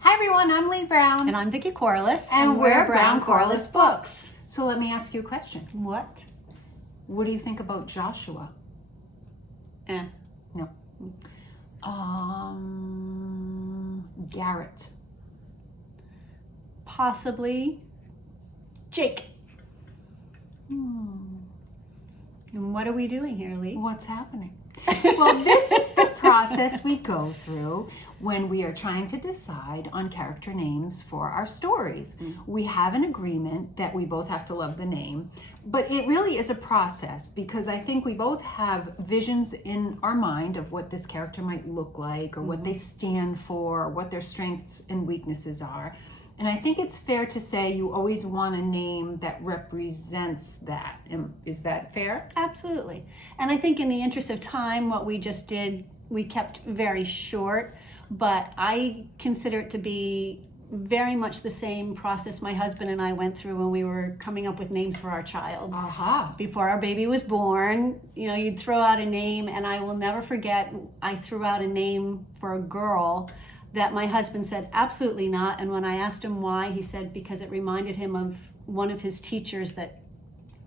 Hi everyone, I'm Lee Brown. And I'm Vikki Corliss. And we're Brown Corliss Books. So let me ask you a question. What? What do you think about Joshua? No. Garrett. Possibly Jake. Hmm. And what are we doing here, Lee? What's happening? Well, this is the process we go through when we are trying to decide on character names for our stories. We have an agreement that we both have to love the name, but it really is a process because I think we both have visions in our mind of what this character might look like or what they stand for or what their strengths and weaknesses are. And I think it's fair to say you always want a name that represents that. Is that fair? Absolutely. And I think in the interest of time, what we just did, we kept very short, but I consider it to be very much the same process my husband and I went through when we were coming up with names for our child. Before our baby was born, you'd throw out a name, and I will never forget, I threw out a name for a girl that my husband said, absolutely not. And when I asked him why, he said because it reminded him of one of his teachers that,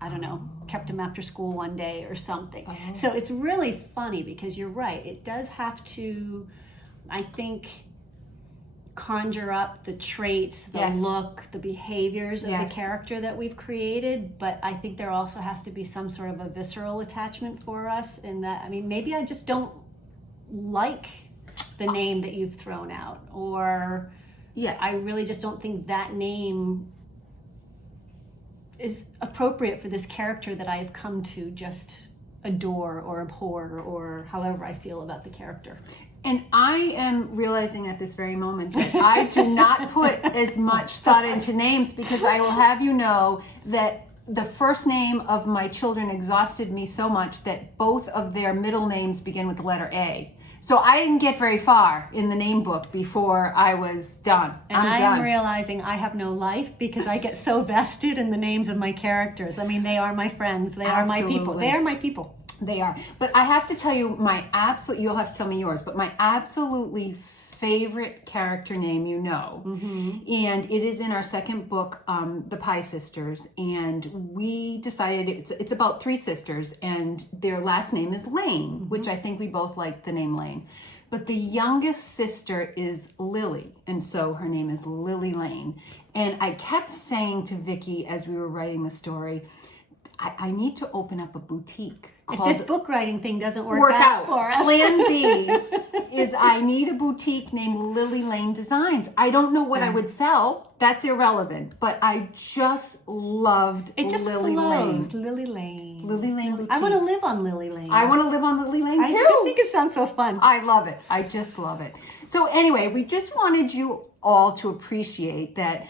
I don't know, kept him after school one day or something. So it's really funny because you're right. It does have to, I think, conjure up the traits, the look, the behaviors of the character that we've created. But I think there also has to be some sort of a visceral attachment for us in that, maybe I just don't like the name that you've thrown out, or I really just don't think that name is appropriate for this character that I've come to just adore or abhor, or however I feel about the character. And I am realizing at this very moment that I do not put as much thought into names because I will have you know that the first name of my children exhausted me so much that both of their middle names begin with the letter A. So I didn't get very far in the name book before I was done. I'm realizing I have no life because I get so vested in the names of my characters. They are my friends. They are my people. They are my people. They are. But I have to tell you you'll have to tell me yours, but my absolutely favorite character name, and it is in our second book, The Pie Sisters, and we decided it's about three sisters, and their last name is Lane, which I think we both like the name Lane. But the youngest sister is Lily, and so her name is Lily Lane. And I kept saying to Vikki as we were writing the story, I need to open up a boutique. If this book writing thing doesn't work out for us. Plan B is I need a boutique named Lily Lane Designs. I don't know what I would sell. That's irrelevant. But I just loved Lily Lane. Lily Lane. Lily Lane Boutique. I want to live on Lily Lane. I want to live on Lily Lane too. I just think it sounds so fun. I love it. I just love it. So anyway, we just wanted you all to appreciate that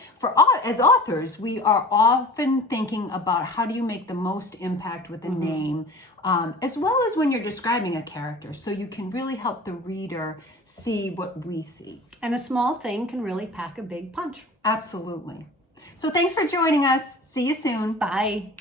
as authors, we are often thinking about how do you make the most impact with a name, as well as when you're describing a character, so you can really help the reader see what we see. And a small thing can really pack a big punch. Absolutely. So thanks for joining us. See you soon. Bye.